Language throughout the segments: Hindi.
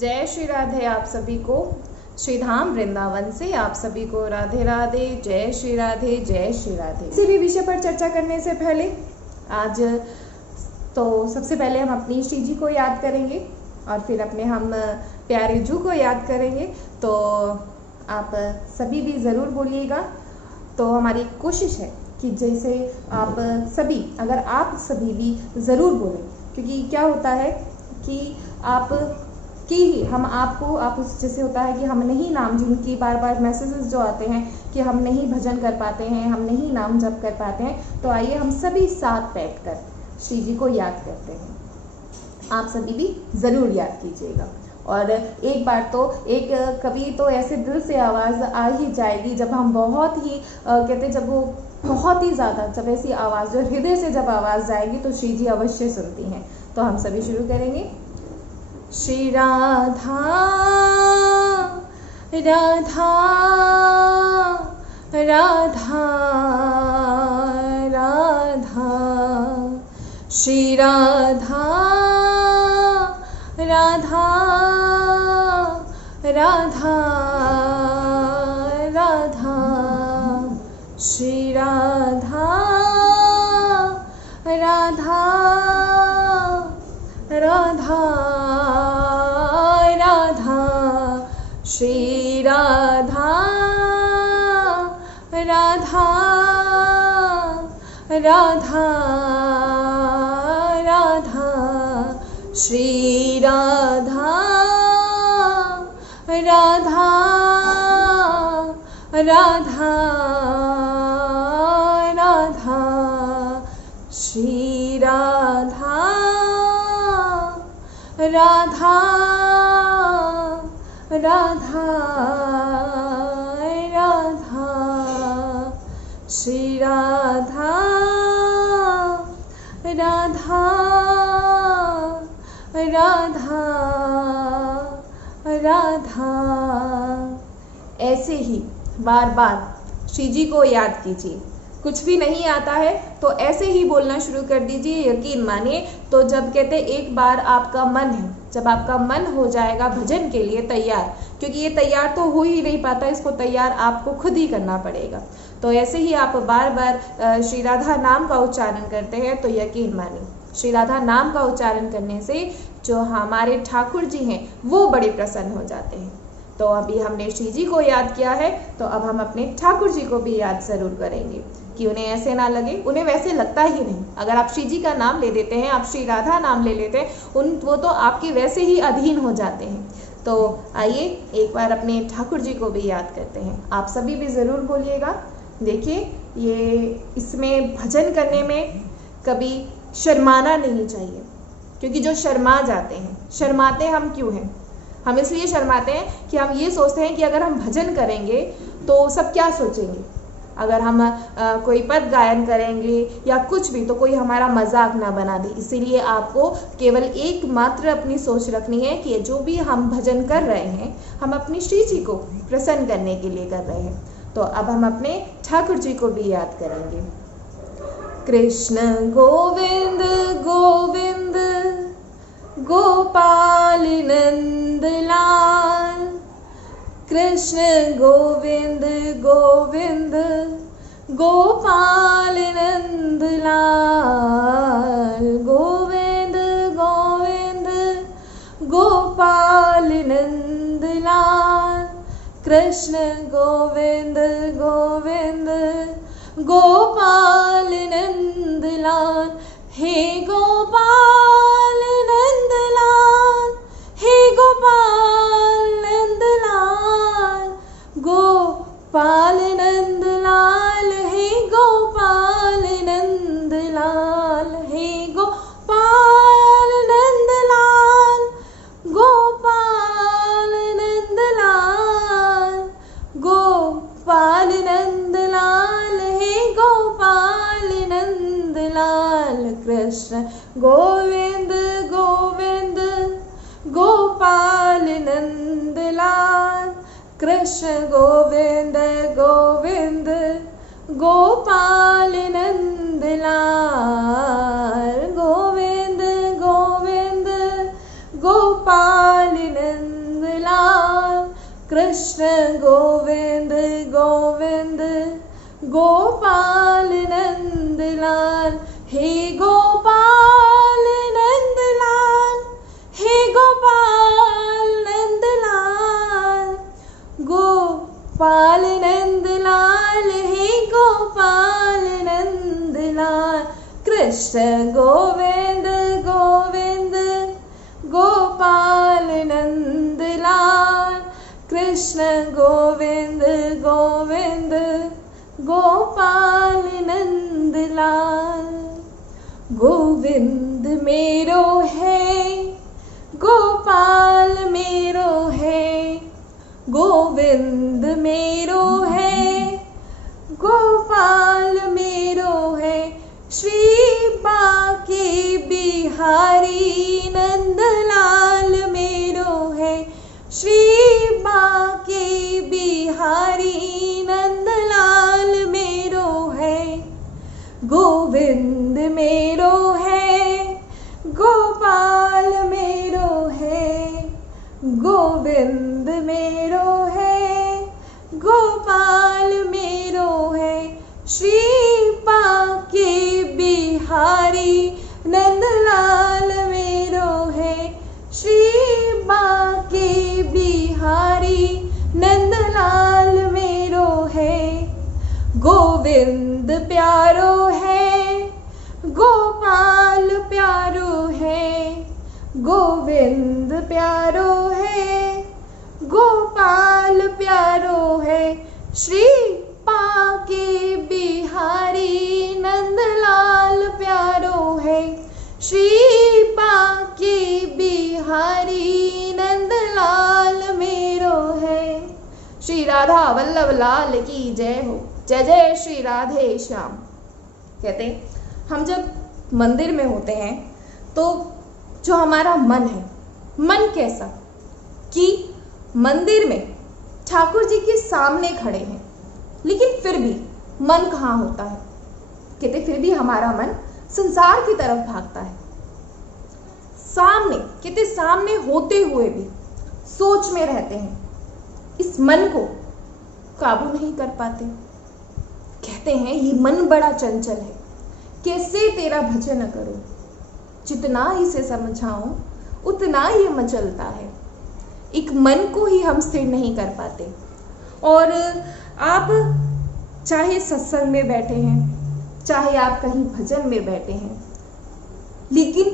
जय श्री राधे। आप सभी को श्री धाम वृंदावन से आप सभी को राधे राधे। जय श्री राधे, जय श्री राधे। किसी भी विषय पर चर्चा करने से पहले आज तो सबसे पहले हम अपनी श्री जी को याद करेंगे और फिर अपने हम प्यारे जू को याद करेंगे। तो आप सभी भी ज़रूर बोलिएगा। तो हमारी कोशिश है कि जैसे आप सभी, अगर आप सभी भी ज़रूर बोलें, क्योंकि क्या होता है कि आप कि ही हम आपको आप उस जैसे होता है कि हम नहीं नाम, जिनकी बार बार मैसेजेस जो आते हैं कि हम नहीं भजन कर पाते हैं, हम नहीं नाम जप कर पाते हैं, तो आइए हम सभी साथ बैठकर श्री जी को याद करते हैं। आप सभी भी ज़रूर याद कीजिएगा। और एक बार तो कभी तो ऐसे दिल से आवाज़ आ ही जाएगी जब हम बहुत ही कहते, जब वो बहुत ही ज़्यादा, जब ऐसी आवाज़ जो हृदय से जब आवाज़ जाएगी तो श्री जी अवश्य सुनती हैं। तो हम सभी शुरू करेंगे। श्री राधा राधा राधा राधा, श्री राधा राधा राधा राधा, श्री राधा राधा राधा राधा, श्री राधा राधा राधा राधा, श्री राधा राधा राधा राधा, श्री राधा राधा राधा राधा, श्री राधा राधा राधा राधा। ऐसे ही बार बार श्री जी को याद कीजिए। कुछ भी नहीं आता है तो ऐसे ही बोलना शुरू कर दीजिए। यकीन मानिए, तो जब कहते एक बार आपका मन है, जब आपका मन हो जाएगा भजन के लिए तैयार, क्योंकि ये तैयार तो हो ही नहीं पाता, इसको तैयार आपको खुद ही करना पड़ेगा। तो ऐसे ही आप बार बार श्री राधा नाम का उच्चारण करते हैं तो यकीन मानिए, श्री राधा नाम का उच्चारण करने से जो हमारे ठाकुर जी हैं वो बड़े प्रसन्न हो जाते हैं। तो अभी हमने श्री जी को याद किया है, तो अब हम अपने ठाकुर जी को भी याद ज़रूर करेंगे कि उन्हें ऐसे ना लगे, उन्हें वैसे लगता ही नहीं। अगर आप श्री जी का नाम ले देते हैं, आप श्री राधा नाम ले लेते हैं, वो तो आपके वैसे ही अधीन हो जाते हैं। तो आइए एक बार अपने ठाकुर जी को भी याद करते हैं। आप सभी भी ज़रूर बोलिएगा। देखिए, ये इसमें भजन करने में कभी शर्माना नहीं चाहिए, क्योंकि जो शर्मा जाते हैं, शर्माते हम क्यों हैं? हम इसलिए शर्माते हैं कि हम ये सोचते हैं कि अगर हम भजन करेंगे तो सब क्या सोचेंगे, अगर हम कोई पद गायन करेंगे या कुछ भी तो कोई हमारा मजाक ना बना दे। इसीलिए आपको केवल एकमात्र अपनी सोच रखनी है कि जो भी हम भजन कर रहे हैं, हम अपनी श्री जी को प्रसन्न करने के लिए कर रहे हैं। तो अब हम अपने ठाकुर जी को भी याद करेंगे। कृष्ण गोविंद गोविंद गोपाल नंद लाल, कृष्ण गोविंद गोविंद गोपाल नंद लाल, गोविंद गोविंद गोपाल नंद लाल, कृष्ण गोविंद गोविंद गोपाल नंद लाल। हे गोपाल नंद लाल, हे गोपाल नंद लाल, गोपाल नंद लाल, हे गोपाल नंद लाल, हे गोपाल नंद लाल, गोपाल नंद लाल, गोपाल नंद लाल, हे गोपाल नंद लाल, कृष्ण गोविंद गोविंद गोपाल नंद लाल, कृष्ण गोविंद गोविंद गोपाल नंद लाल, गोविंद गोविंद गोपाल नंद कृष्ण गोविंद गोविंद गोपाल नंदलाल, हे गोपाल नंदलाल, हे गोपाल नंदलाल, गोपाल नंदलाल, हे गोपाल नंदलाल। कृष्ण गोविंद गोविंद गोपाल नंदलाल, कृष्ण गोविंद गोविंद गोपाल नंदलाल। गोविंद मेरो है, गोपाल मेरो है, गोविंद मेरो है, गोपाल मेरो है। श्री बांके बिहारी नंदलाल मेरो है, श्री बांके बिहारी नंदलाल मेरो है। गोविंद मेरो है, गोपाल मेरो है, गोविंद मेरो है, गोपाल मेरो है। श्री बांके बिहारी नंदलाल मेरो है, श्री बांके बिहारी नंदलाल मेरो है। गोविंद प्यारो है, गोपाल प्यारो है, गोविंद प्यारो है, गोपाल प्यारो है। श्री बांके बिहारी नंदलाल प्यारो है, श्री बांके बिहारी नंदलाल मेरो है। श्री राधा वल्लभ लाल की जय हो। जय जय श्री राधे श्याम। कहते हैं हम जब मंदिर में होते हैं तो जो हमारा मन है, मन कैसा कि मंदिर में ठाकुर जी के सामने खड़े हैं, लेकिन फिर भी मन कहाँ होता है? कहते फिर भी हमारा मन संसार की तरफ भागता है। सामने, कहते सामने होते हुए भी सोच में रहते हैं, इस मन को काबू नहीं कर पाते। कहते हैं ये मन बड़ा चंचल है, कैसे तेरा भजन करूं, जितना इसे समझाऊं उतना ये मचलता है। एक मन को ही हम स्थिर नहीं कर पाते। और आप चाहे सत्संग में बैठे हैं, चाहे आप कहीं भजन में बैठे हैं, लेकिन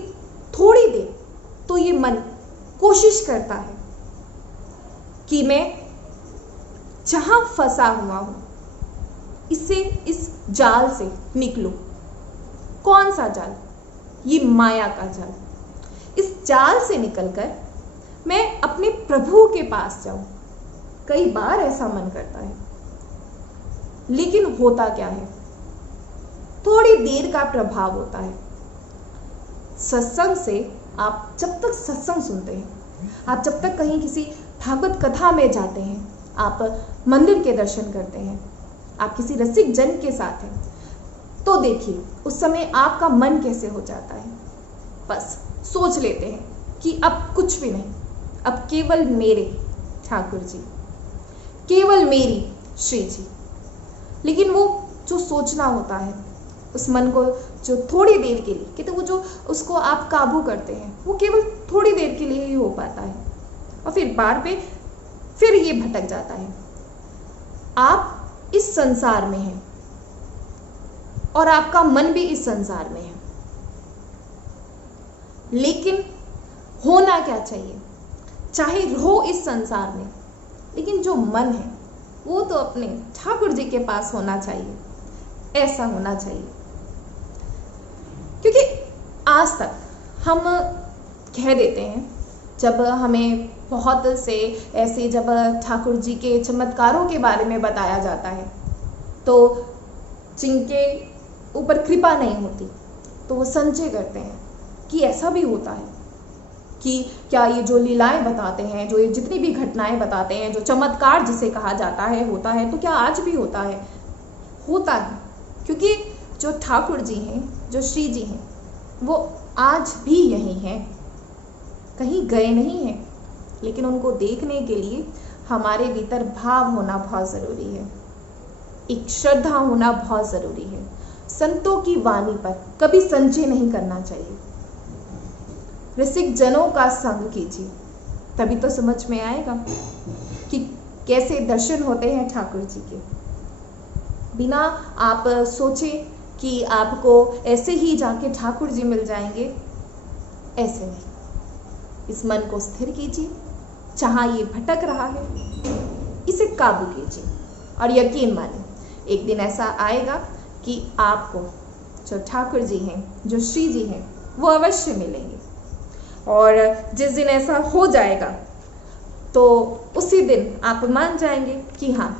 थोड़ी देर तो ये मन कोशिश करता है कि मैं जहां फंसा हुआ हूं इससे, इस जाल से निकलूं। कौन सा जाल? ये माया का जाल। इस जाल से निकलकर मैं अपने प्रभु के पास जाऊं। कई बार ऐसा मन करता है, लेकिन होता क्या है? थोड़ी देर का प्रभाव होता है। सत्संग से आप जब तक सत्संग सुनते हैं, आप जब तक कहीं किसी भागवत कथा में जाते हैं, आप मंदिर के दर्शन करते हैं, आप किसी रसिक जन के साथ हैं, तो देखिए उस समय आपका मन कैसे हो जाता है। बस सोच लेते हैं कि अब कुछ भी नहीं, अब केवल मेरे ठाकुर जी, केवल मेरी श्री जी। लेकिन वो जो सोचना होता है, उस मन को जो थोड़ी देर के लिए, कहते वो जो उसको आप काबू करते हैं, वो केवल थोड़ी देर के लिए ही हो पाता है, और फिर बार पे फिर ये भटक जाता है। आप इस संसार में हैं और आपका मन भी इस संसार में है, लेकिन होना क्या चाहिए? चाहे रहो इस संसार में, लेकिन जो मन है वो तो अपने ठाकुर जी के पास होना चाहिए। ऐसा होना चाहिए, क्योंकि आज तक हम कह देते हैं, जब हमें बहुत से ऐसे, जब ठाकुर जी के चमत्कारों के बारे में बताया जाता है, तो जिनके ऊपर कृपा नहीं होती तो वो संशय करते हैं कि ऐसा भी होता है कि क्या ये जो लीलाएं बताते हैं, जो ये जितनी भी घटनाएं बताते हैं, जो चमत्कार जिसे कहा जाता है होता है, तो क्या आज भी होता है? होता है, क्योंकि जो ठाकुर जी हैं, जो श्री जी हैं, वो आज भी यहीं हैं, कहीं गए नहीं हैं। लेकिन उनको देखने के लिए हमारे भीतर भाव होना बहुत ज़रूरी है, एक श्रद्धा होना बहुत ज़रूरी है। संतों की वाणी पर कभी संचय नहीं करना चाहिए। रसिक जनों का संग कीजिए, तभी तो समझ में आएगा कि कैसे दर्शन होते हैं ठाकुर जी के। बिना आप सोचे कि आपको ऐसे ही जाके ठाकुर जी मिल जाएंगे, ऐसे नहीं। इस मन को स्थिर कीजिए, जहाँ ये भटक रहा है इसे काबू कीजिए, और यकीन मानिए एक दिन ऐसा आएगा कि आपको जो ठाकुर जी हैं, जो श्री जी हैं, वो अवश्य मिलेंगे। और जिस दिन ऐसा हो जाएगा तो उसी दिन आप मान जाएंगे कि हाँ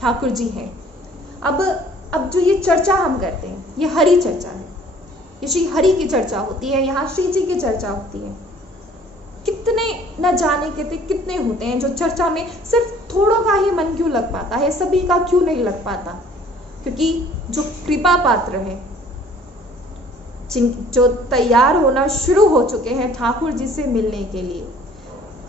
ठाकुर जी हैं। अब जो ये चर्चा हम करते हैं, ये हरि चर्चा है, ये श्री हरि की चर्चा होती है, यहाँ श्री जी की चर्चा होती है। कितने न जाने कितने होते हैं जो चर्चा में सिर्फ थोड़ों का ही मन क्यों लग पाता है, सभी का क्यों नहीं लग पाता? क्योंकि जो कृपा पात्र है, जो तैयार होना शुरू हो चुके हैं ठाकुर जी से मिलने के लिए,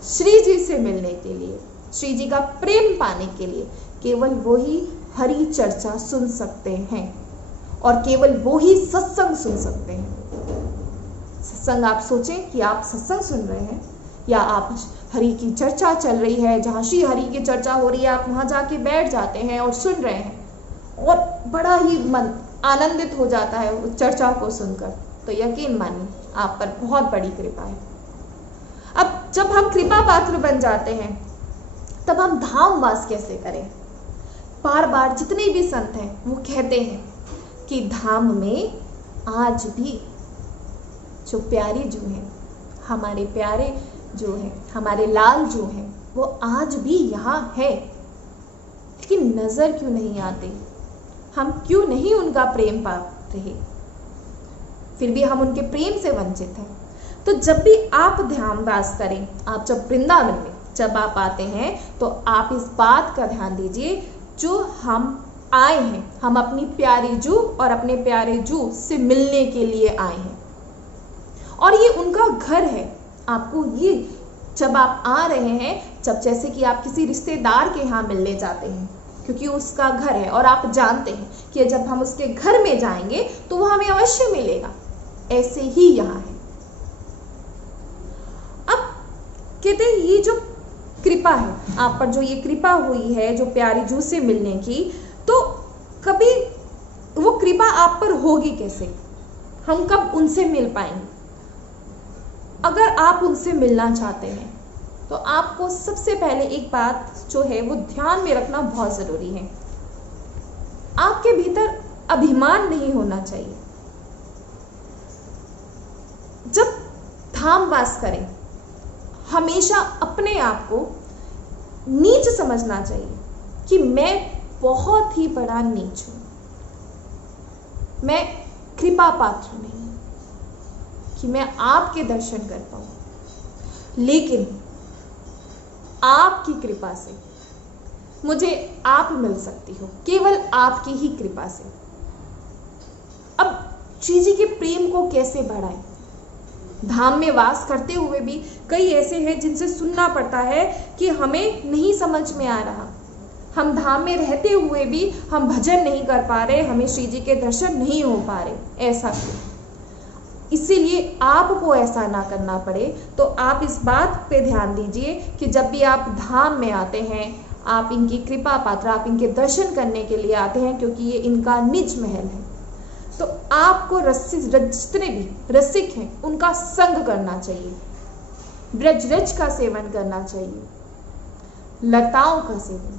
श्री जी से मिलने के लिए, श्री जी का प्रेम पाने के लिए, केवल वही हरि चर्चा सुन सकते हैं और केवल वो ही सत्संग सुन सकते हैं। सत्संग, आप सोचें कि आप सत्संग सुन रहे हैं या आप हरि की चर्चा चल रही है, जहाँ श्री हरि की चर्चा हो रही है, आप वहाँ जाके बैठ जाते हैं और सुन रहे हैं और बड़ा ही मन आनंदित हो जाता है उस चर्चा को सुनकर, तो यकीन मानिए आप पर बहुत बड़ी कृपा है। अब जब हम कृपा पात्र बन जाते हैं तब हम धाम वास कैसे करें? बार बार जितने भी संत हैं वो कहते हैं कि धाम में आज भी जो प्यारी जो हैं, हमारे प्यारे जो हैं, हमारे लाल जो हैं, वो आज भी यहाँ है, लेकिन नजर क्यों नहीं आते? हम क्यों नहीं उनका प्रेम पा रहे? फिर भी हम उनके प्रेम से वंचित हैं। तो जब भी आप ध्यान वास करें, आप जब वृंदावन में जब आप आते हैं तो आप इस बात का ध्यान दीजिए, जो हम आए हैं, हम अपनी प्यारी जू और अपने प्यारे जू से मिलने के लिए आए हैं और ये उनका घर है। आपको ये जब आप आ रहे हैं, जब जैसे कि आप किसी रिश्तेदार के यहाँ मिलने जाते हैं, क्योंकि उसका घर है और आप जानते हैं कि जब हम उसके घर में जाएंगे तो वो हमें अवश्य मिलेगा, ऐसे ही यहाँ है। अब कहते हैं ये जो कृपा है आप पर, जो ये कृपा हुई है जो प्यारी जू से मिलने की, तो कभी वो कृपा आप पर होगी कैसे? हम कब उनसे मिल पाएंगे? अगर आप उनसे मिलना चाहते हैं तो आपको सबसे पहले एक बात जो है वो ध्यान में रखना बहुत जरूरी है। आपके भीतर अभिमान नहीं होना चाहिए। जब धाम वास करें, हमेशा अपने आप को नीच समझना चाहिए कि मैं बहुत ही बड़ा नीच हूं, मैं कृपा पात्र नहीं कि मैं आपके दर्शन कर पाऊं, लेकिन आपकी कृपा से मुझे आप मिल सकती हो, केवल आपकी ही कृपा से। अब श्री जी के प्रेम को कैसे बढ़ाएं? धाम में वास करते हुए भी कई ऐसे हैं जिनसे सुनना पड़ता है कि हमें नहीं समझ में आ रहा, हम धाम में रहते हुए भी हम भजन नहीं कर पा रहे, हमें श्री जी के दर्शन नहीं हो पा रहे, ऐसा क्यों? इसीलिए आपको ऐसा ना करना पड़े तो आप इस बात पे ध्यान दीजिए कि जब भी आप धाम में आते हैं, आप इनकी कृपा पात्र, आप इनके दर्शन करने के लिए आते हैं, क्योंकि ये इनका निज महल है। तो आपको जितने भी रसिक हैं उनका संग करना चाहिए, ब्रज रज का सेवन करना चाहिए, लताओं का सेवन।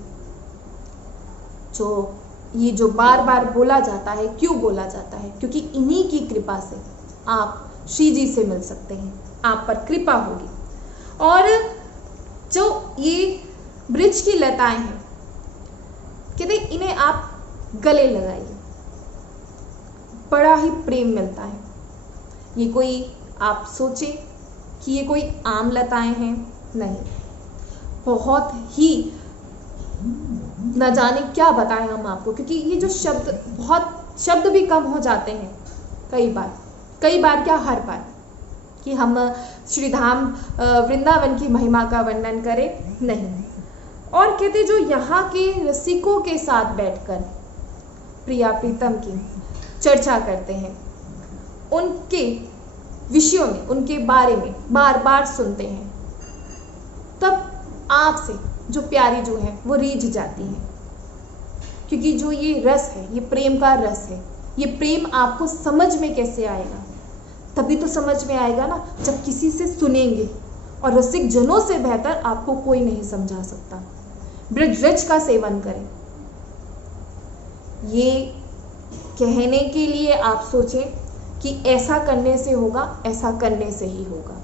जो बार बार बोला जाता है, क्यों बोला जाता है? क्योंकि इन्हीं की कृपा से आप श्री जी से मिल सकते हैं, आप पर कृपा होगी। और जो ये ब्रिज की लताएं हैं, कहते इन्हें आप गले लगाइए, बड़ा ही प्रेम मिलता है। ये कोई आप सोचे कि ये कोई आम लताएं हैं, नहीं, बहुत ही न जाने क्या बताएं हम आपको, क्योंकि ये जो शब्द भी कम हो जाते हैं कई बार क्या, हर बार। कि हम श्री धाम वृंदावन की महिमा का वर्णन करें, नहीं। और कहते जो यहाँ के रसिकों के साथ बैठकर प्रिया प्रीतम की चर्चा करते हैं, उनके विषयों में, उनके बारे में बार बार सुनते हैं, तब आपसे जो प्यारी जो है वो रीझ जाती है। क्योंकि जो ये रस है, ये प्रेम का रस है, ये प्रेम आपको समझ में कैसे आएगा? तभी तो समझ में आएगा ना जब किसी से सुनेंगे, और रसिक जनों से बेहतर आपको कोई नहीं समझा सकता। ब्रज रज का सेवन करें, ये कहने के लिए आप सोचें कि ऐसा करने से होगा, ऐसा करने से ही होगा।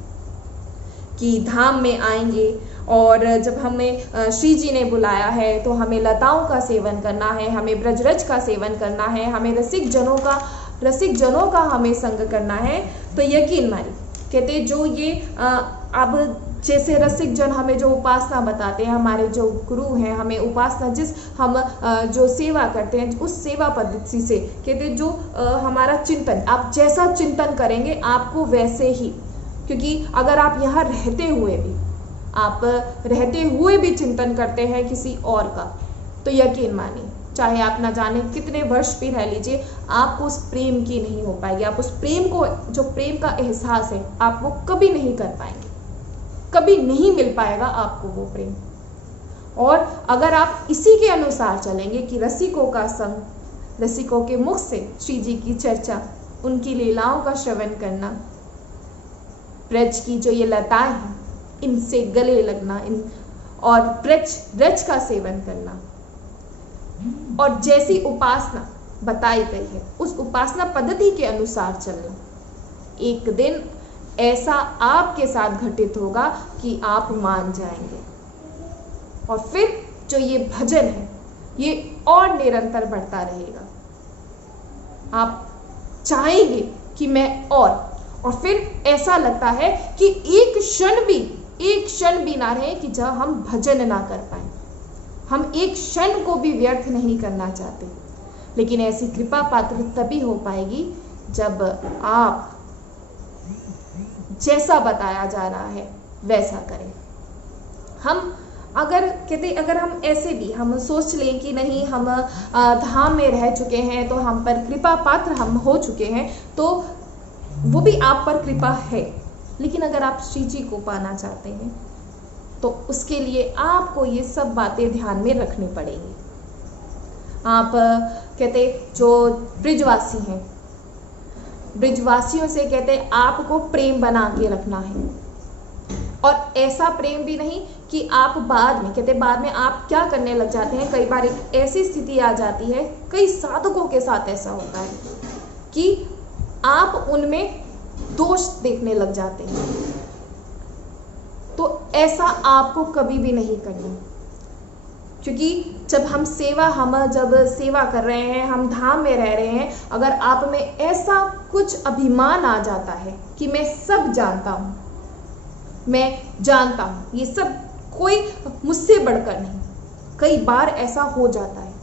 कि धाम में आएंगे और जब हमें श्री जी ने बुलाया है तो हमें लताओं का सेवन करना है, हमें ब्रजरज का सेवन करना है, हमें रसिक जनों का हमें संग करना है। तो यकीन मानिए, कहते जो ये अब जैसे रसिक जन हमें जो उपासना बताते हैं, हमारे जो गुरु हैं, हमें उपासना जिस हम जो सेवा करते हैं, उस सेवा पद्धति से कहते जो हमारा चिंतन, आप जैसा चिंतन करेंगे आपको वैसे ही, क्योंकि अगर आप यहाँ रहते हुए भी चिंतन करते हैं किसी और का, तो यकीन मानिए चाहे आप ना जाने कितने वर्ष भी रह लीजिए, आपको उस प्रेम की नहीं हो पाएगी। आप उस प्रेम को, जो प्रेम का एहसास है, आप वो कभी नहीं कर पाएंगे, कभी नहीं मिल पाएगा आपको वो प्रेम। और अगर आप इसी के अनुसार चलेंगे कि रसिकों का संग, रसिकों के मुख से श्री जी की चर्चा, उनकी लीलाओं का श्रवण करना, ब्रज की जो ये लताएं हैं इनसे गले लगना, और ब्रज का सेवन करना, और जैसी उपासना बताई गई है उस उपासना पद्धति के अनुसार चलना, एक दिन ऐसा आपके साथ घटित होगा कि आप मान जाएंगे। और फिर जो ये भजन है ये और निरंतर बढ़ता रहेगा। आप चाहेंगे कि मैं और फिर ऐसा लगता है कि एक क्षण भी ना रहे कि जहाँ हम भजन ना कर पाए। हम एक क्षण को भी व्यर्थ नहीं करना चाहते, लेकिन ऐसी कृपा पात्र तभी हो पाएगी जब आप जैसा बताया जा रहा है वैसा करें। हम अगर हम ऐसे भी हम सोच लें कि नहीं, हम धाम में रह चुके हैं तो हम पर कृपा पात्र हम हो चुके हैं, तो वो भी आप पर कृपा है। लेकिन अगर आप श्री जी को पाना चाहते हैं तो उसके लिए आपको ये सब बातें ध्यान में रखनी पड़ेंगी। आप कहते जो ब्रिजवासी हैं, ब्रिजवासियों से कहते आपको प्रेम बना के रखना है, और ऐसा प्रेम भी नहीं कि आप बाद में आप क्या करने लग जाते हैं। कई बार एक ऐसी स्थिति आ जाती है, कई साधकों के साथ ऐसा होता है कि आप उनमें दोष देखने लग जाते हैं। तो ऐसा आपको कभी भी नहीं करना, क्योंकि जब सेवा कर रहे हैं, हम धाम में रह रहे हैं, अगर आप में ऐसा कुछ अभिमान आ जाता है कि मैं सब जानता हूँ, ये सब कोई मुझसे बढ़कर नहीं, कई बार ऐसा हो जाता है,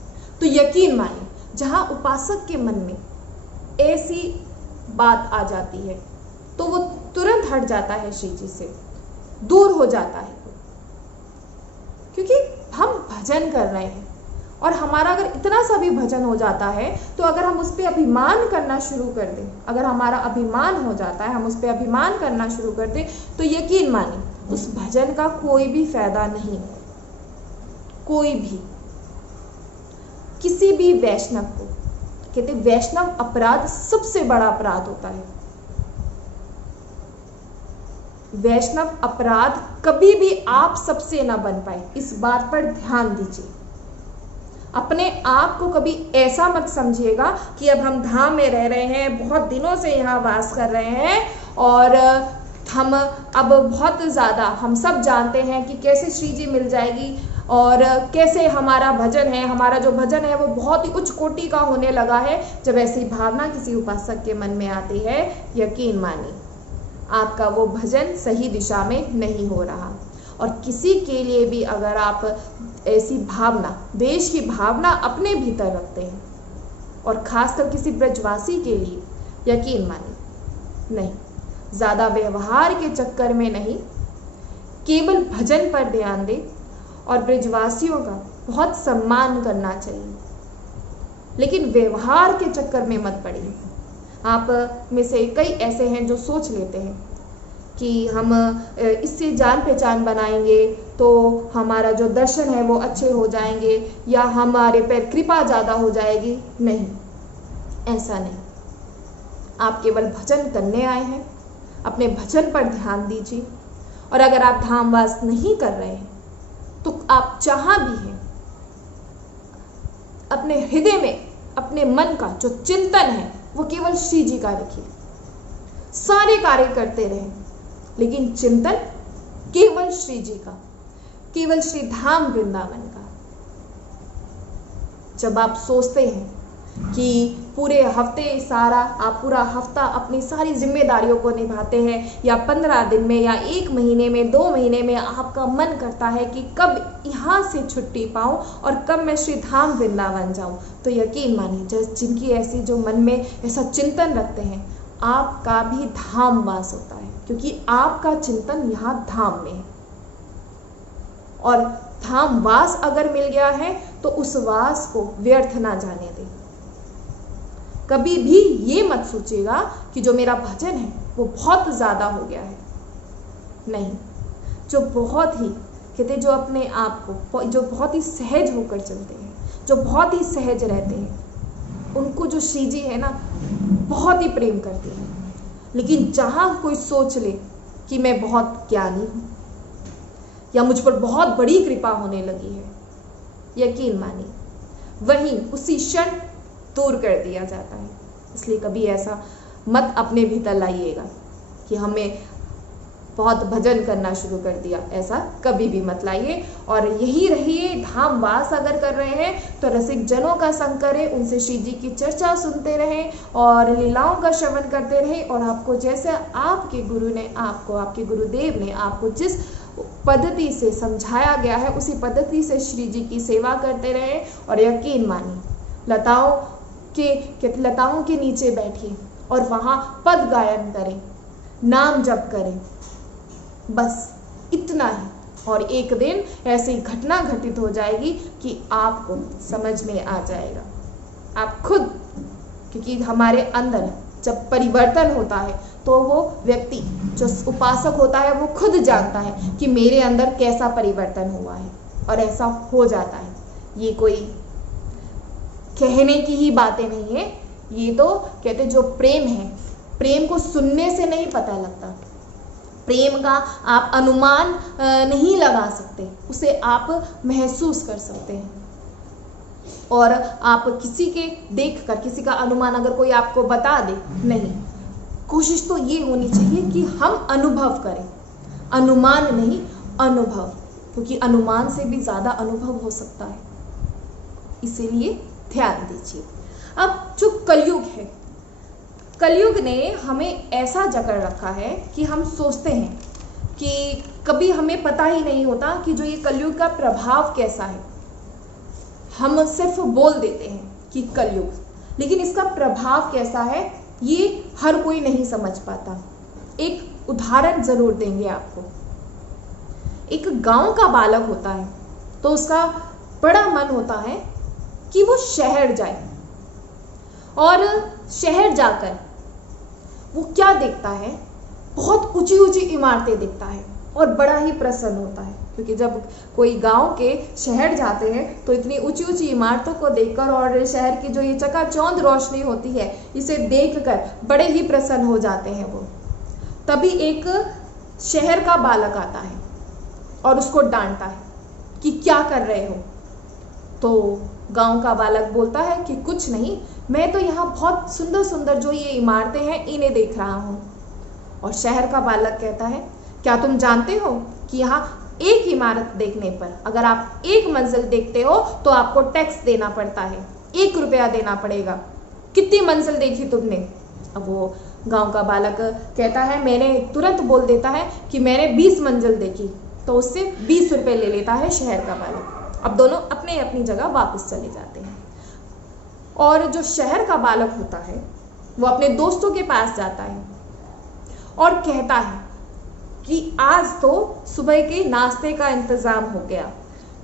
तो यकीन मानिए जहाँ उपासक के मन में ऐसी बात आ जाती है तो वो तुरंत हट जाता है, श्री जी से दूर हो जाता है, क्योंकि हम भजन कर रहे हैं। और हमारा अगर इतना सा भी भजन हो जाता है तो अगर हम उस पर अभिमान करना शुरू कर दें, अगर हमारा अभिमान हो जाता है, हम उस पर अभिमान करना शुरू कर दें, तो यकीन मानिए उस भजन का कोई भी फायदा नहीं। कोई भी किसी भी वैष्णव को कहते, वैष्णव अपराध सबसे बड़ा अपराध होता है। वैष्णव अपराध कभी भी आप सबसे ना बन पाए, इस बात पर ध्यान दीजिए। अपने आप को कभी ऐसा मत समझिएगा कि अब हम धाम में रह रहे हैं, बहुत दिनों से यहाँ वास कर रहे हैं, और हम अब बहुत ज़्यादा हम सब जानते हैं कि कैसे श्री जी मिल जाएगी, और कैसे हमारा भजन है, हमारा जो भजन है वो बहुत ही उच्च कोटि का होने लगा है। जब ऐसी भावना किसी उपासक के मन में आती है, यकीन मानिए आपका वो भजन सही दिशा में नहीं हो रहा। और किसी के लिए भी अगर आप ऐसी भावना, द्वेष की भावना अपने भीतर रखते हैं, और खासकर किसी ब्रजवासी के लिए, यकीन मानिए नहीं, ज़्यादा व्यवहार के चक्कर में नहीं, केवल भजन पर ध्यान दे और ब्रजवासियों का बहुत सम्मान करना चाहिए, लेकिन व्यवहार के चक्कर में मत पड़िए। आप में से कई ऐसे हैं जो सोच लेते हैं कि हम इससे जान पहचान बनाएंगे तो हमारा जो दर्शन है वो अच्छे हो जाएंगे या हमारे पर कृपा ज़्यादा हो जाएगी। नहीं, ऐसा नहीं। आप केवल भजन करने आए हैं, अपने भजन पर ध्यान दीजिए। और अगर आप धामवास नहीं कर रहे हैं तो आप जहाँ भी हैं अपने हृदय में, अपने मन का जो चिंतन है वो केवल श्री जी का रखिए। सारे कार्य करते रहें, लेकिन चिंतन केवल श्री जी का, केवल श्री धाम वृंदावन का। जब आप सोचते हैं कि पूरे हफ्ते आप पूरा हफ्ता अपनी सारी जिम्मेदारियों को निभाते हैं, या 15 दिन में या 1 महीने में 2 महीने में आपका मन करता है कि कब यहाँ से छुट्टी पाऊँ और कब मैं श्री धाम वृंदावन जाऊँ, तो यकीन मानिए जिनकी ऐसी जो मन में ऐसा चिंतन रखते हैं, आपका भी धाम वास होता है, क्योंकि आपका चिंतन यहाँ धाम में है। और धाम वास अगर मिल गया है तो उस वास को व्यर्थ ना जाने दें। कभी भी ये मत सोचिएगा कि जो मेरा भजन है वो बहुत ज़्यादा हो गया है। नहीं, जो बहुत ही कहते, जो अपने आप को, जो बहुत ही सहज होकर चलते हैं, जो बहुत ही सहज रहते हैं, उनको जो श्री जी है ना बहुत ही प्रेम करते हैं। लेकिन जहाँ कोई सोच ले कि मैं बहुत ज्ञानी हूँ या मुझ पर बहुत बड़ी कृपा होने लगी है, यकीन मानिए वहीं उसी क्षण दूर कर दिया जाता है। इसलिए कभी ऐसा मत अपने भीतर लाइएगा कि हमें बहुत भजन करना शुरू कर दिया, ऐसा कभी भी मत लाइए। और यही रहिए, धाम वास अगर कर रहे हैं तो रसिक जनों का संग करें, उनसे श्री जी की चर्चा सुनते रहें और लीलाओं का श्रवण करते रहें। और आपको जैसे आपके गुरु ने आपको, आपके गुरुदेव ने आपको जिस पद्धति से समझाया गया है उसी पद्धति से श्री जी की सेवा करते रहें। और यकीन मानिए लताओं के नीचे बैठिए और वहाँ पद गायन करें, नाम जप करें, बस इतना ही। और एक दिन ऐसी घटना घटित हो जाएगी कि आपको समझ में आ जाएगा, आप खुद, क्योंकि हमारे अंदर जब परिवर्तन होता है तो वो व्यक्ति जो उपासक होता है वो खुद जानता है कि मेरे अंदर कैसा परिवर्तन हुआ है, और ऐसा हो जाता है। ये कोई कहने की ही बातें नहीं है, ये तो कहते जो प्रेम है, प्रेम को सुनने से नहीं पता लगता, प्रेम का आप अनुमान नहीं लगा सकते, उसे आप महसूस कर सकते हैं। और आप किसी के देखकर किसी का अनुमान अगर कोई आपको बता दे, नहीं, कोशिश तो ये होनी चाहिए कि हम अनुभव करें, अनुमान नहीं अनुभव, क्योंकि अनुमान से भी ज़्यादा अनुभव हो सकता है। इसीलिए ध्यान दीजिए। अब जो कलयुग है, कलयुग ने हमें ऐसा जकड़ रखा है कि हम सोचते हैं कि कभी हमें पता ही नहीं होता कि जो ये कलयुग का प्रभाव कैसा है। हम सिर्फ बोल देते हैं कि कलयुग, लेकिन इसका प्रभाव कैसा है ये हर कोई नहीं समझ पाता। एक उदाहरण जरूर देंगे आपको। एक गांव का बालक होता है तो उसका बड़ा मन होता है कि वो शहर जाए, और शहर जाकर वो क्या देखता है, बहुत ऊंची ऊंची इमारतें देखता है और बड़ा ही प्रसन्न होता है, क्योंकि जब कोई गांव के शहर जाते हैं तो इतनी ऊंची ऊंची इमारतों को देखकर और शहर की जो ये चकाचौंध रोशनी होती है इसे देखकर बड़े ही प्रसन्न हो जाते हैं वो। तभी एक शहर का बालक आता है और उसको डांटता है कि क्या कर रहे हो। तो गांव का बालक बोलता है कि कुछ नहीं, मैं तो यहाँ बहुत सुंदर सुंदर जो ये इमारतें हैं इन्हें देख रहा हूँ। और शहर का बालक कहता है, क्या तुम जानते हो कि यहाँ एक इमारत देखने पर अगर आप एक मंजिल देखते हो तो आपको टैक्स देना पड़ता है, 1 रुपया देना पड़ेगा। कितनी मंजिल देखी तुमने? अब वो गांव का बालक कहता है, मैंने तुरंत बोल देता है कि मैंने 20 मंजिल देखी, तो उससे 20 रुपये ले लेता है शहर का बालक। अब दोनों अपने अपनी जगह वापस चले जाते हैं। और जो शहर का बालक होता है वो अपने दोस्तों के पास जाता है और कहता है कि आज तो सुबह के नाश्ते का इंतजाम हो गया।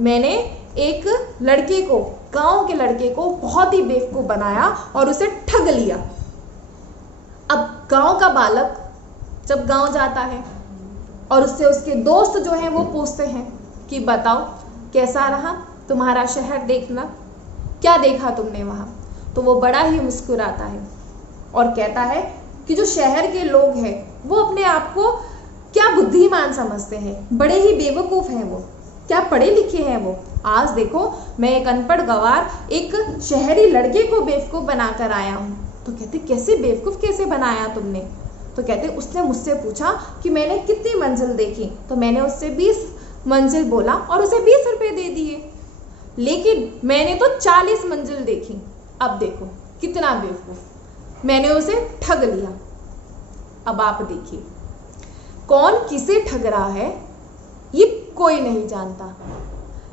मैंने एक लड़के को, गांव के लड़के को बहुत ही बेवकूफ बनाया और उसे ठग लिया। अब गांव का बालक जब गांव जाता है और उससे उसके दोस्त जो हैं वो पूछते हैं कि बताओ कैसा रहा तुम्हारा शहर देखना, क्या देखा तुमने वहां? तो वो बड़ा ही मुस्कुराता है और कहता है कि जो शहर के लोग हैं वो अपने आप को क्या बुद्धिमान समझते हैं, बड़े ही बेवकूफ हैं, वो क्या पढ़े लिखे हैं वो। आज देखो मैं एक अनपढ़ गवार एक शहरी लड़के को बेवकूफ बनाकर आया हूँ। तो कहते कैसे बेवकूफ कैसे बनाया तुमने? तो कहते उसने मुझसे पूछा कि मैंने कितनी मंजिल देखी, तो मैंने उससे 20 मंजिल बोला और उसे 20 रुपए दे दिए, लेकिन मैंने तो 40 मंजिल देखी। अब देखो कितना बेवकूफ, मैंने उसे ठग लिया। अब आप देखिए कौन किसे ठग रहा है ये कोई नहीं जानता,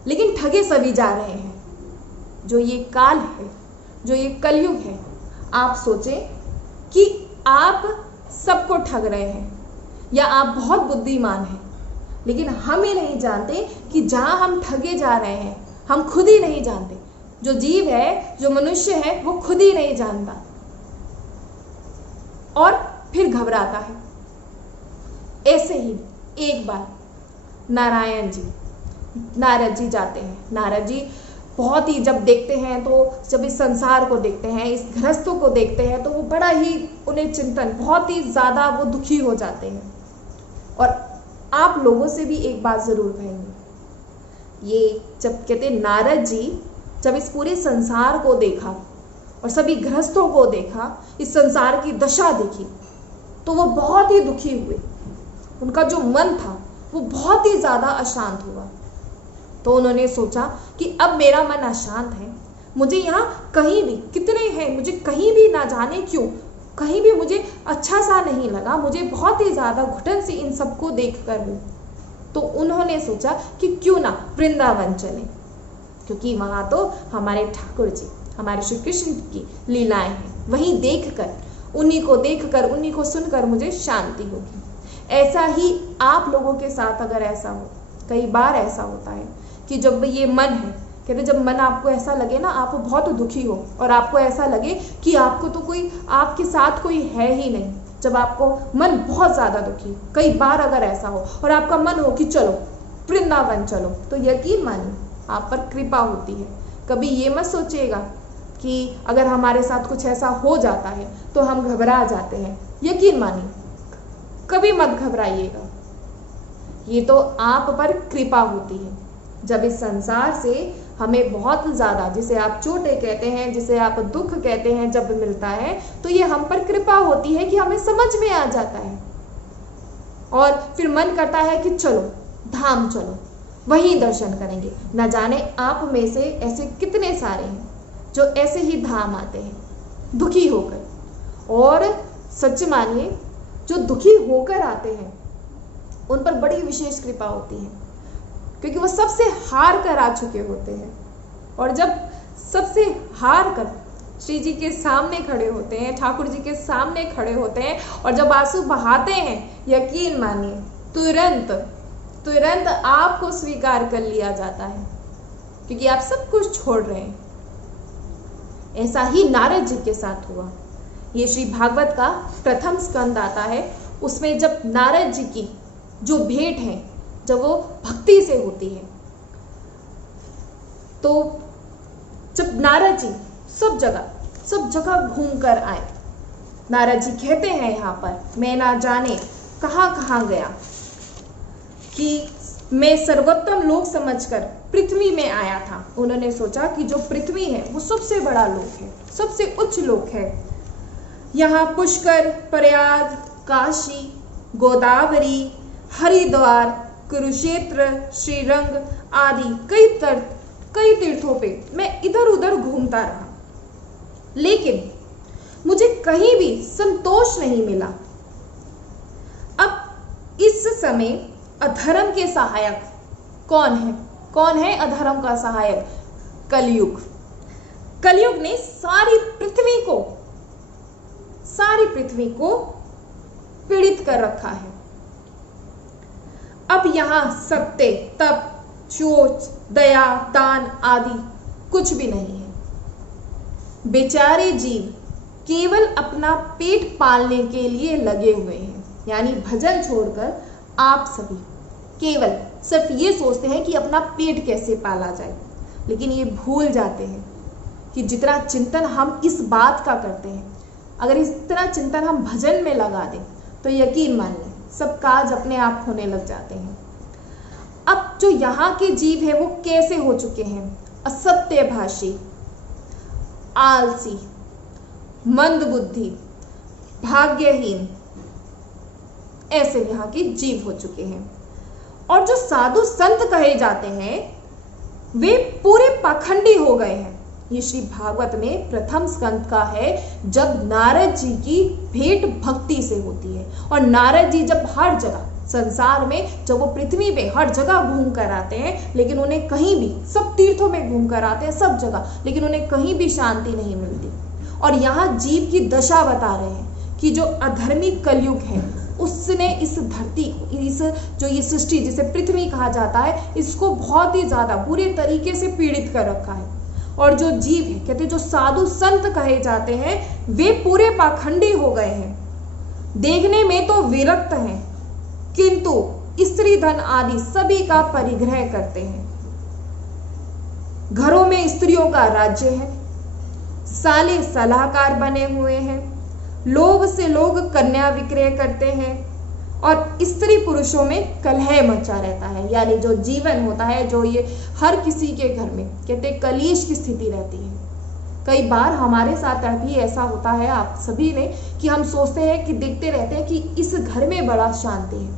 लेकिन ठगे सभी जा रहे हैं। जो ये काल है, जो ये कलयुग है, आप सोचें कि आप सबको ठग रहे हैं या आप बहुत बुद्धिमान हैं, लेकिन हम ही नहीं जानते कि जहां हम ठगे जा रहे हैं हम खुद ही नहीं जानते। जो जीव है, जो मनुष्य है, वो खुद ही नहीं जानता और फिर घबराता है। ऐसे ही एक बार नारायण जी, नारद जी जाते हैं। नारद जी बहुत ही जब देखते हैं, तो जब इस संसार को देखते हैं, इस गृहस्थों को देखते हैं, तो वो बड़ा ही उन्हें चिंतन, बहुत ही ज़्यादा वो दुखी हो जाते हैं। और आप लोगों से भी एक बात ज़रूर कहेंगे, ये जब कहते नारद जी जब इस पूरे संसार को देखा और सभी गृहस्थों को देखा, इस संसार की दशा देखी, तो वो बहुत ही दुखी हुए। उनका जो मन था वो बहुत ही ज़्यादा अशांत हुआ। तो उन्होंने सोचा कि अब मेरा मन अशांत है, मुझे यहाँ कहीं भी, कितने हैं, मुझे कहीं भी ना जाने क्यों, कहीं भी मुझे अच्छा सा नहीं लगा, मुझे बहुत ही ज़्यादा घुटन सी इन सबको देख कर हुई। तो उन्होंने सोचा कि क्यों ना वृंदावन चले, क्योंकि वहाँ तो हमारे ठाकुर जी, हमारे श्री कृष्ण की लीलाएं हैं, वहीं देखकर, उन्हीं को देखकर, उन्हीं को सुनकर मुझे शांति होगी। ऐसा ही आप लोगों के साथ अगर ऐसा हो, कई बार ऐसा होता है कि जब ये मन है, कहते जब मन आपको ऐसा लगे ना, आप बहुत दुखी हो और आपको ऐसा लगे कि आपको तो कोई, आपके साथ कोई है ही नहीं, जब आपको मन बहुत ज़्यादा दुखी, कई बार अगर ऐसा हो और आपका मन हो कि चलो वृंदावन चलो, तो यकीन मानिए आप पर कृपा होती है। कभी ये मत सोचिएगा कि अगर हमारे साथ कुछ ऐसा हो जाता है तो हम घबरा जाते हैं, यकीन मानिए कभी मत घबराइएगा। ये तो आप पर कृपा होती है। जब इस संसार से हमें बहुत ज़्यादा, जिसे आप चोटें कहते हैं, जिसे आप दुख कहते हैं, जब मिलता है तो ये हम पर कृपा होती है कि हमें समझ में आ जाता है और फिर मन करता है कि चलो धाम चलो, वहीं दर्शन करेंगे। न जाने आप में से ऐसे कितने सारे हैं जो ऐसे ही धाम आते हैं दुखी होकर। और सच मानिए जो दुखी होकर आते हैं उन पर बड़ी विशेष कृपा होती है, क्योंकि वो सबसे हार कर आ चुके होते हैं। और जब सबसे हार कर श्री जी के सामने खड़े होते हैं, ठाकुर जी के सामने खड़े होते हैं और जब आंसू बहाते हैं, यकीन मानिए तुरंत आपको स्वीकार कर लिया जाता है, क्योंकि आप सब कुछ छोड़ रहे हैं। ऐसा ही नारद जी के साथ हुआ। ये श्री भागवत का प्रथम स्कंद आता है, उसमें जब नारद जी की जो भेंट है, जब वो भक्ति से होती है, तो जब नारद जी सब जगह घूम कर आए, नारद जी कहते हैं यहाँ पर, मैं ना जाने कहाँ गया कि मैं सर्वोत्तम लोक समझकर पृथ्वी में आया था। उन्होंने सोचा कि जो पृथ्वी है वो सबसे बड़ा लोक है, सबसे उच्च लोक है। यहाँ पुष्कर, प्रयाग, काशी, गोदावरी, हरिद्वार, कुरुक्षेत्र, श्रीरंग आदि कई तीर्थों पे मैं इधर उधर घूमता रहा, लेकिन मुझे कहीं भी संतोष नहीं मिला। अब इस समय अधर्म के सहायक कौन है? कौन है अधर्म का सहायक? कलयुग ने सारी पृथ्वी को पीड़ित कर रखा है। अब यहाँ सत्य, तप, शोच, दया, दान आदि कुछ भी नहीं है। बेचारे जीव केवल अपना पेट पालने के लिए लगे हुए हैं। यानी भजन छोड़कर आप सभी केवल सिर्फ ये सोचते हैं कि अपना पेट कैसे पाला जाए, लेकिन ये भूल जाते हैं कि जितना चिंतन हम इस बात का करते हैं, अगर इतना चिंतन हम भजन में लगा दें तो यकीन मानिए सब काज अपने आप होने लग जाते हैं। अब जो यहाँ के जीव है वो कैसे हो चुके हैं? असत्यभाषी, आलसी, मंदबुद्धि, भाग्यहीन, ऐसे यहाँ के जीव हो चुके हैं। और जो साधु संत कहे जाते हैं वे पूरे पाखंडी हो गए हैं। ये श्री भागवत में प्रथम स्कंद का है, जब नारद जी की भेंट भक्ति से होती है। और नारद जी जब हर जगह संसार में, जब वो पृथ्वी पे हर जगह घूम कर आते हैं, लेकिन उन्हें कहीं भी, सब तीर्थों में घूम कर आते हैं सब जगह, लेकिन उन्हें कहीं भी शांति नहीं मिलती। और यहाँ जीव की दशा बता रहे हैं कि जो अधर्मी कलयुग है उसने इस धरती को, इस जो ये सृष्टि जिसे पृथ्वी कहा जाता है, इसको बहुत ही ज्यादा बुरे तरीके से पीड़ित कर रखा है। और जो जीव है, कहते जो साधु संत कहे जाते हैं, वे पूरे पाखंडी हो गए हैं। देखने में तो विरक्त हैं, किंतु स्त्री धन आदि सभी का परिग्रह करते हैं। घरों में स्त्रियों का राज्य है, साले सलाहकार बने हुए हैं, लोभ से लोग कन्या विक्रय करते हैं, और स्त्री पुरुषों में कलह मचा रहता है। यानी जो जीवन होता है, जो ये हर किसी के घर में कहते कलेश की स्थिति रहती है। कई बार हमारे साथ भी ऐसा होता है, आप सभी ने, कि हम सोचते हैं कि देखते रहते हैं कि इस घर में बड़ा शांति है,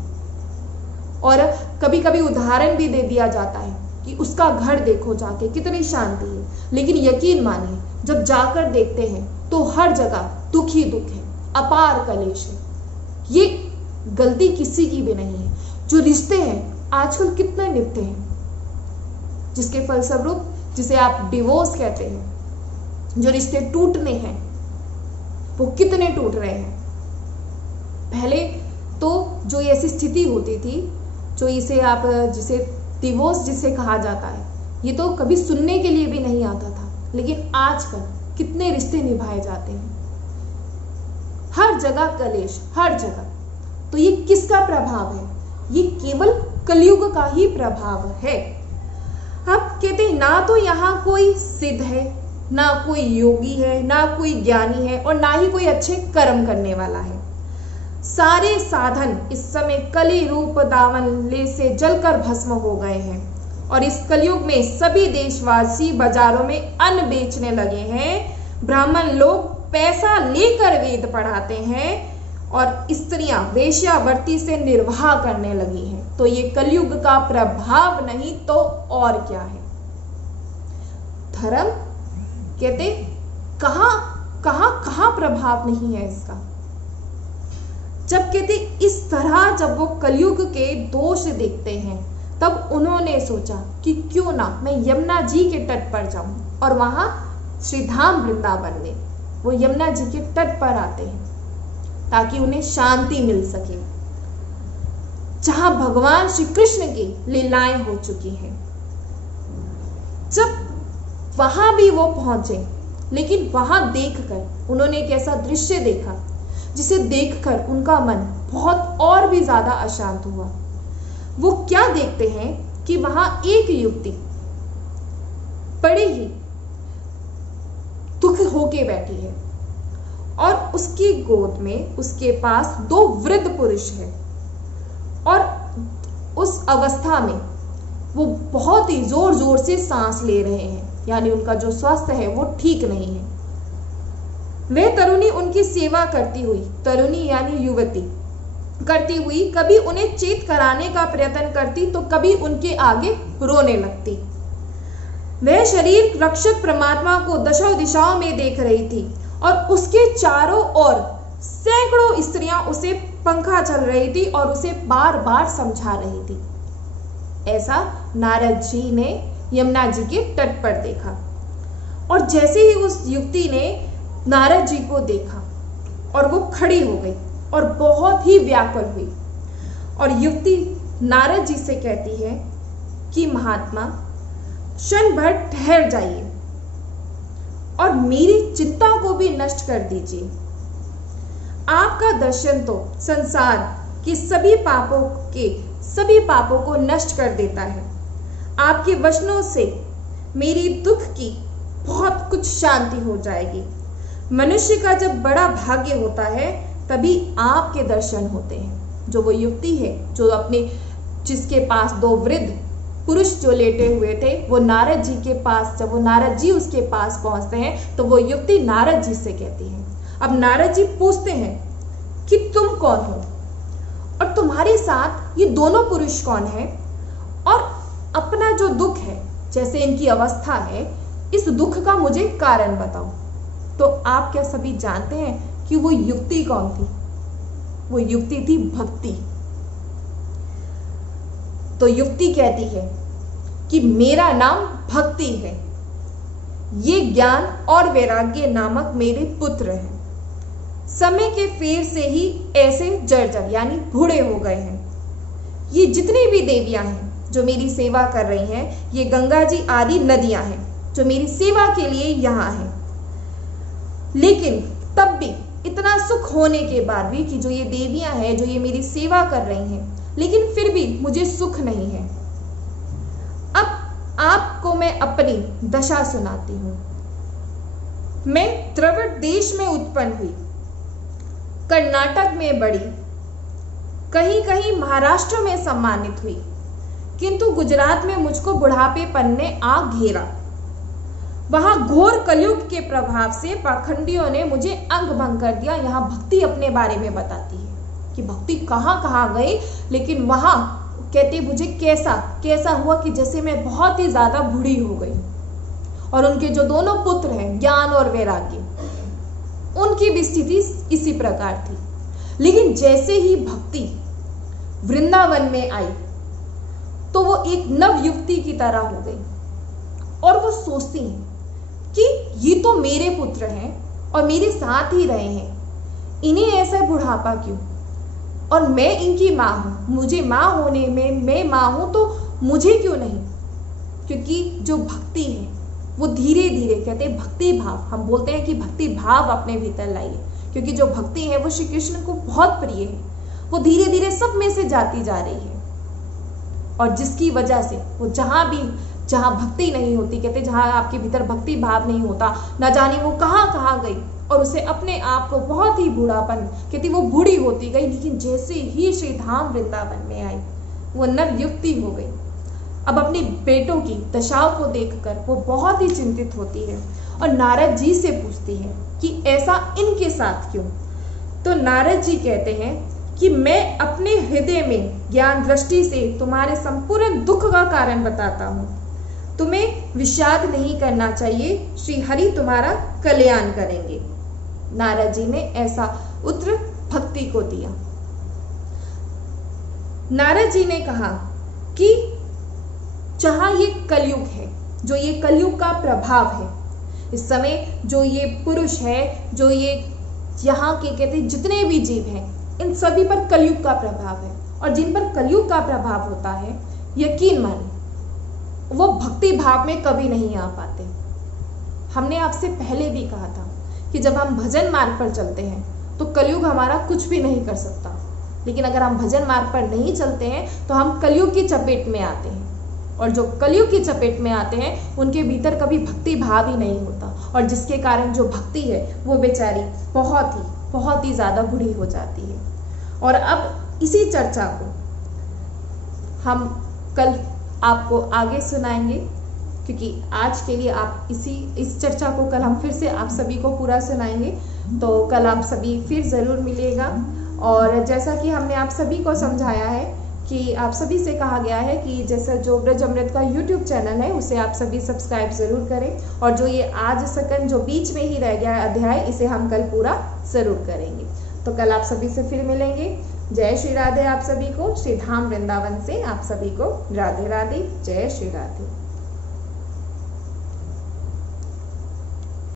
और कभी कभी उदाहरण भी दे दिया जाता है कि उसका घर देखो जाके कितनी शांति है। लेकिन यकीन मानिए जब जाकर देखते हैं तो हर जगह दुख ही दुख है, अपार कलेश है। ये गलती किसी की भी नहीं है। जो रिश्ते हैं आजकल कितने निपटे हैं, जिसके फलस्वरूप, जिसे आप डिवोर्स कहते हैं, जो रिश्ते टूटने हैं वो कितने टूट रहे हैं। पहले तो जो ऐसी स्थिति होती थी, जो इसे आप जिसे डिवोर्स जिसे कहा जाता है, ये तो कभी सुनने के लिए भी नहीं आता था, लेकिन आजकल कितने रिश्ते निभाए जाते हैं। हर जगह कलेश, हर जगह। तो ये किसका प्रभाव है? ये केवल कलयुग का ही प्रभाव है। अब कहते हैं ना तो यहाँ कोई सिद्ध है, ना कोई योगी है, ना कोई ज्ञानी है, और ना ही कोई अच्छे कर्म करने वाला है। सारे साधन इस समय कली रूप दावनले से जलकर भस्म हो गए हैं। और इस कलयुग में सभी देशवासी बाजारों में अन्न बेचने लगे हैं। ब्राह्मण लोग पैसा लेकर वेद पढ़ाते हैं, और स्त्रियां वेश्यावृत्ति से निर्वाह करने लगी हैं। तो ये कलयुग का प्रभाव नहीं तो और क्या है? धर्म कहते कहां प्रभाव नहीं है इसका। जब कहते इस तरह जब वो कलयुग के दोष देखते हैं, तब उन्होंने सोचा कि क्यों ना मैं यमुना जी के तट पर जाऊं, और वहां श्री धाम वृंदावन में वो यमुना जी के तट पर आते हैं ताकि उन्हें शांति मिल सके, जहां भगवान श्री कृष्ण की लीलाएं हो चुकी हैं। जब वहां भी वो पहुंचे, लेकिन वहां देखकर उन्होंने एक ऐसा दृश्य देखा जिसे देखकर उनका मन बहुत और भी ज्यादा अशांत हुआ। वो क्या देखते हैं कि वहां एक युवती बड़ी ही दुख होके बैठी है, और उसकी गोद में उसके पास 2 वृद्ध पुरुष हैं, और उस अवस्था में वो बहुत ही जोर जोर से सांस ले रहे हैं। यानी उनका जो स्वास्थ्य है वो ठीक नहीं है। वह तरुणी उनकी सेवा करती हुई, तरुणी यानी युवती करती हुई, कभी उन्हें चेत कराने का प्रयत्न करती तो कभी उनके आगे रोने लगती। वह शरीर रक्षक परमात्मा को दशों दिशाओं में देख रही थी, और उसके चारों ओर सैकड़ों स्त्रियां उसे पंखा चल रही थी और उसे बार बार समझा रही थी। ऐसा नारद जी ने यमुना जी के तट पर देखा, और जैसे ही उस युवती ने नारद जी को देखा और वो खड़ी हो गई, और बहुत ही व्याकुल हुई और युवती नारद जी से कहती है कि महात्मा क्षण भर ठहर जाइए और मेरी चिंता को भी नष्ट कर दीजिए। आपका दर्शन तो संसार के सभी पापों को नष्ट कर देता है। आपके वचनों से मेरी दुख की बहुत कुछ शांति हो जाएगी। मनुष्य का जब बड़ा भाग्य होता है तभी आपके दर्शन होते हैं। जो वो युक्ति है जो जिसके पास दो वृद्ध पुरुष जो लेटे हुए थे, वो नारद जी के पास, जब वो नारद जी उसके पास पहुंचते हैं तो वो युक्ति नारद जी से कहती है। अब नारद जी पूछते हैं कि तुम कौन हो और तुम्हारे साथ ये दोनों पुरुष कौन है, और अपना जो दुख है, जैसे इनकी अवस्था है, इस दुख का मुझे कारण बताओ। तो आप क्या सभी जानते हैं कि वो युक्ति कौन थी? वो युक्ति थी भक्ति। तो युक्ति कहती है कि मेरा नाम भक्ति है, ये ज्ञान और वैराग्य नामक मेरे पुत्र हैं। समय के फेर से ही ऐसे जर्जर यानी बूढ़े हो गए हैं। ये जितनी भी देवियां हैं जो मेरी सेवा कर रही हैं, ये गंगा जी आदि नदियां हैं जो मेरी सेवा के लिए यहाँ हैं। लेकिन तब भी इतना सुख होने के बाद भी कि जो ये देवियां हैं, जो ये मेरी सेवा कर रही हैं, लेकिन फिर भी मुझे सुख नहीं है। अब आपको मैं अपनी दशा सुनाती हूं। मैं द्रविड़ देश में उत्पन्न हुई, कर्नाटक में बढ़ी, कहीं कहीं महाराष्ट्र में सम्मानित हुई, किंतु गुजरात में मुझको बुढ़ापेपन ने आ घेरा। वहां घोर कलयुग के प्रभाव से पाखंडियों ने मुझे अंग भंग कर दिया। यहाँ भक्ति अपने बारे में बताती है कि भक्ति कहाँ कहाँ गई, लेकिन वहां कहते मुझे कैसा हुआ कि जैसे मैं बहुत ही ज्यादा बूढ़ी हो गई। और उनके जो दोनों पुत्र हैं, ज्ञान और वैराग्य, उनकी भी स्थिति इसी प्रकार थी। लेकिन जैसे ही भक्ति वृंदावन में आई तो वो एक नव युवती की तरह हो गई और वो सोचती हैं कि ये तो मेरे पुत्र हैं और मेरे साथ ही रहे हैं, इन्हें ऐसा बुढ़ापा क्यों, और मैं इनकी माँ हूँ, मुझे माँ होने में, मैं माँ हूँ तो मुझे क्यों नहीं। क्योंकि जो भक्ति है वो धीरे धीरे, कहते हैं भक्ति भाव, हम बोलते हैं कि भक्ति भाव अपने भीतर लाइए, क्योंकि जो भक्ति है वो श्री कृष्ण को बहुत प्रिय है। वो धीरे धीरे सब में से जाती जा रही है और जिसकी वजह से वो जहाँ भक्ति नहीं होती, कहते जहाँ आपके भीतर भक्ति भाव नहीं होता, न जाने वो कहाँ गई और उसे अपने आप को बहुत ही बूढ़ापन, कहती वो बूढ़ी होती गई। लेकिन जैसे ही श्री धाम वृंदावन में आई वो नवयुक्ति हो गई। अब अपने बेटों की दशाओं को देखकर वो बहुत ही चिंतित होती है और नारद जी से पूछती है कि ऐसा इनके साथ क्यों। तो नारद जी कहते हैं कि मैं अपने हृदय में ज्ञान दृष्टि से तुम्हारे संपूर्ण दुख का कारण बताता हूँ। तुम्हें विषाद नहीं करना चाहिए, श्री हरि तुम्हारा कल्याण करेंगे। नारद जी ने ऐसा उत्तर भक्ति को दिया। नारद जी ने कहा कि जहां ये कलयुग है, जो ये कलयुग का प्रभाव है, इस समय जो ये पुरुष है, जो ये यहाँ के कहते जितने भी जीव हैं, इन सभी पर कलयुग का प्रभाव है। और जिन पर कलयुग का प्रभाव होता है, यकीन माने वो भक्ति भाव में कभी नहीं आ पाते। हमने आपसे पहले भी कहा था कि जब हम भजन मार्ग पर चलते हैं तो कलयुग हमारा कुछ भी नहीं कर सकता, लेकिन अगर हम भजन मार्ग पर नहीं चलते हैं तो हम कलयुग की चपेट में आते हैं। और जो कलयुग की चपेट में आते हैं उनके भीतर कभी भक्ति भाव ही नहीं होता, और जिसके कारण जो भक्ति है वो बेचारी बहुत ही ज़्यादा बुरी हो जाती है। और अब इसी चर्चा को हम कल आपको आगे सुनाएंगे, क्योंकि आज के लिए आप इस चर्चा को कल हम फिर से आप सभी को पूरा सुनाएंगे। तो कल आप सभी फिर ज़रूर मिलिएगा। और जैसा कि हमने आप सभी को समझाया है कि आप सभी से कहा गया है कि जैसा जो ब्रज अमृत का YouTube चैनल है उसे आप सभी सब्सक्राइब ज़रूर करें, और जो ये आज सेकंड जो बीच में ही रह गया है अध्याय, इसे हम कल पूरा ज़रूर करेंगे। तो कल आप सभी से फिर मिलेंगे। जय श्री राधे। आप सभी को श्री धाम वृंदावन से आप सभी को राधे राधे। जय श्री राधे।